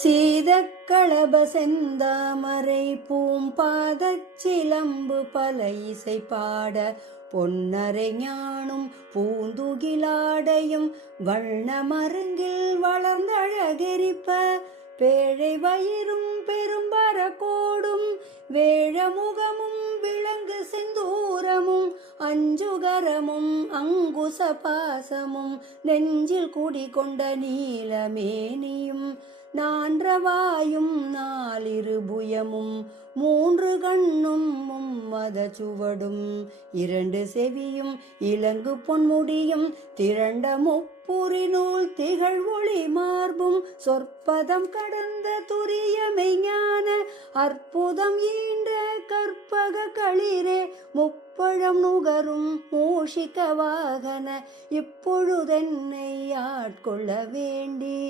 சீதக்களப செந்தாமரை பூம்பாதச் சிலம்பு பல இசை பாட பொன்னரை ஞானும் பூந்துகிலாடையும் வண்ண மருங்கில் வளர்ந்தழகெரிப்ப பேழை வயிறும் பெரும்பர கோடும் வேழமுகமும் விளங்கு செந்தூரமும் அஞ்சுகரமும் அங்குச பாசமும் நெஞ்சில் குடிகொண்ட நீலமேனியும் நான்றவாயும் நாலிரு புயமும் மூன்று கண்ணும் மும்மத சுவடும் இரண்டு செவியும் இலங்கு பொன்முடியும் திரண்ட முப்புரி நூல் திகழ் ஒளி மார்பும் சொற்பதம் கடந்த துரியமை ஞான அற்புதம் ஈன்ற கற்பக களிரே முப்பழம் நுகரும் மூஷிக வாகன இப்பொழுதென்னை ஆட்கொள்ள வேண்டி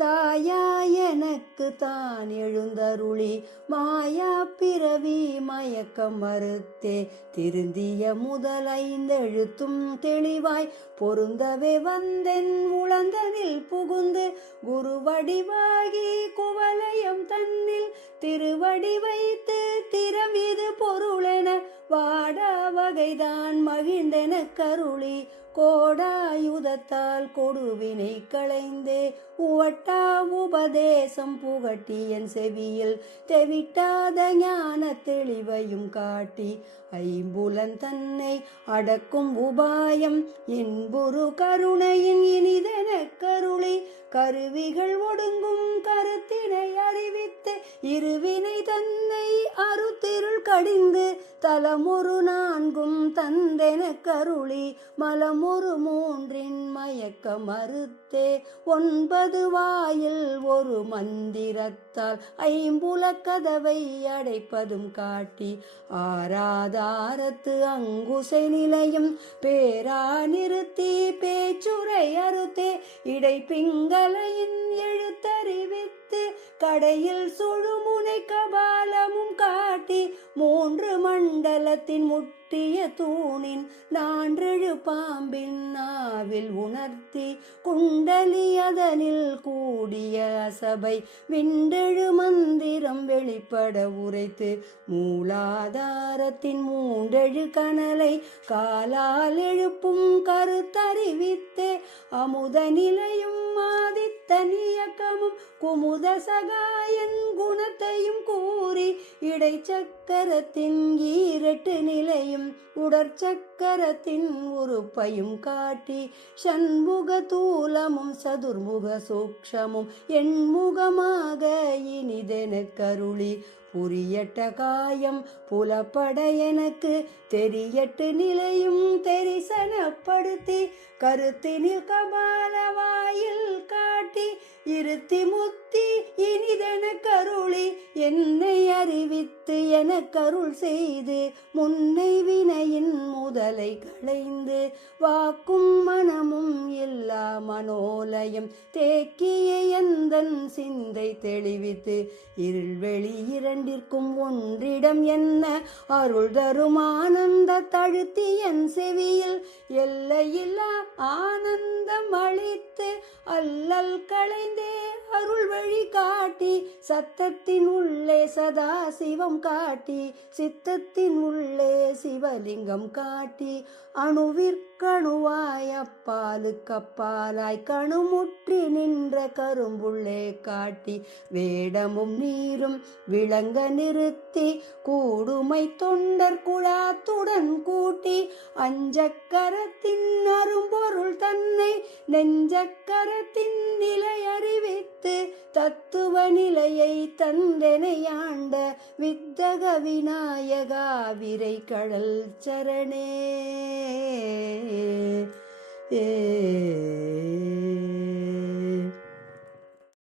தாயா எனக்கு தான் எழுந்தருளி மாயா பிறவி மயக்கம் மறுத்தே திருந்திய முதலைந்தெழுத்தும் தெளிவாய் பொருந்தவே வந்தென் உளந்தனில் புகுந்து குருவடிவாகி குவலயம் தன்னில் திருவடி வைத்து திறமிது பொருளென வாடா வகைதான் மகிழ்ந்தென கருளி கோடாயுதத்தால் கொடுவினை களைந்தே உவட்டா உபதேசம் புகட்டி என் செவியில் தெவிட்டாத ஞான தெளிவையும் காட்டி ஐம்புலன் தன்னை அடக்கும் உபாயம் இன்புரு கருணையின் இனிதென கருளி கருவிகள் ஒடுங்கும் கருத்தினை அறிவித்து இருவினை தன்னை அறுத்திருள் கடிந்து தலமொரு நான்கும் தந்தென கருளி மலமொரு மூன்றின் மயக்க மறுத்தே 9 வாயில் ஒரு மந்திரத்தால் ஐம்புல கதவை அடைப்பதும் காட்டி ஆராதாரத்து அங்குசை நிலையும் பேரா நிறுத்தி பேச்சுரை அறுத்தே இடை பிங்களையின் எழுத்தறிவித்து கடையில் சுழுமுனை கபாலமும் காட்டி 3 மண்டலத்தின் முட்டிய தூணின் நான்றெழு பாம்பின் நாவில் உணர்த்தி குண்டலி அதனில் கூடிய சபை விண்டெழு மந்திரம் வெளிப்பட உரைத்து மூலாதாரத்தின் 3 கனலை காலால் எழுப்பும் கருத்தறிவித்தே அமுத நிலையும் ஆதித்த நியக்கமும் குமுத சகாயன் குணத்தையும் கூறி இடைச்சக்கரத்தின் 2 நிலையும் உடற்சக்கரத்தின் உறுப்பையும் காட்டி சண்முக தூலமும் சதுர்முக சூக்ஷமும் எண்முகமாக இனிதென கருளி புரியட்ட காயம் புலப்பட எனக்கு தெரியட்டு நிலையும் தெரிசனப்படுத்தி கருத்தினில் கபால வாயில் காட்டி இருத்தி முத்தி இனிதென கருளி என்னை அறிவித்து என கருள் செய்து முன்னை வினையின் முதலை களைந்து வாக்கும் மனமும் எல்லா மனோலயம் தேக்கிய எந்தன் சிந்தை தெளிவித்து இருள்வெளி இரண்டிற்கும் ஒன்றிடம் என்ன அருள் தரும் ஆனந்த தழுத்தி என் செவியில் எல்லையில்லா ஆனந்தம் அளித்து அல்லல் களைந்தே அருள் வழி காட்டி சத்தத்தின் உள்ளே சதா சிவம் காட்டி சித்தத்தின் உள்ளே சிவலிங்கம் காட்டி அணுவிற்கணுவாய் அப்பாலுக்கப்பாலாய் கணுமுற்றி நின்ற கரும்புள்ளே காட்டி வேடமும் நீரும் விளங்க நிறுத்தி கூடுமை தொண்டர் குழாத்துடன் கூட்டி அஞ்சக்கரத்தின் அரும்பொருள் தன்னை நெஞ்சக்கரத்தின் நிலை அறிவித்து தத்துவ நிலையை தந்தெனையாண்ட வித்தக விநாயகா விரை கடல் சரணே ஏ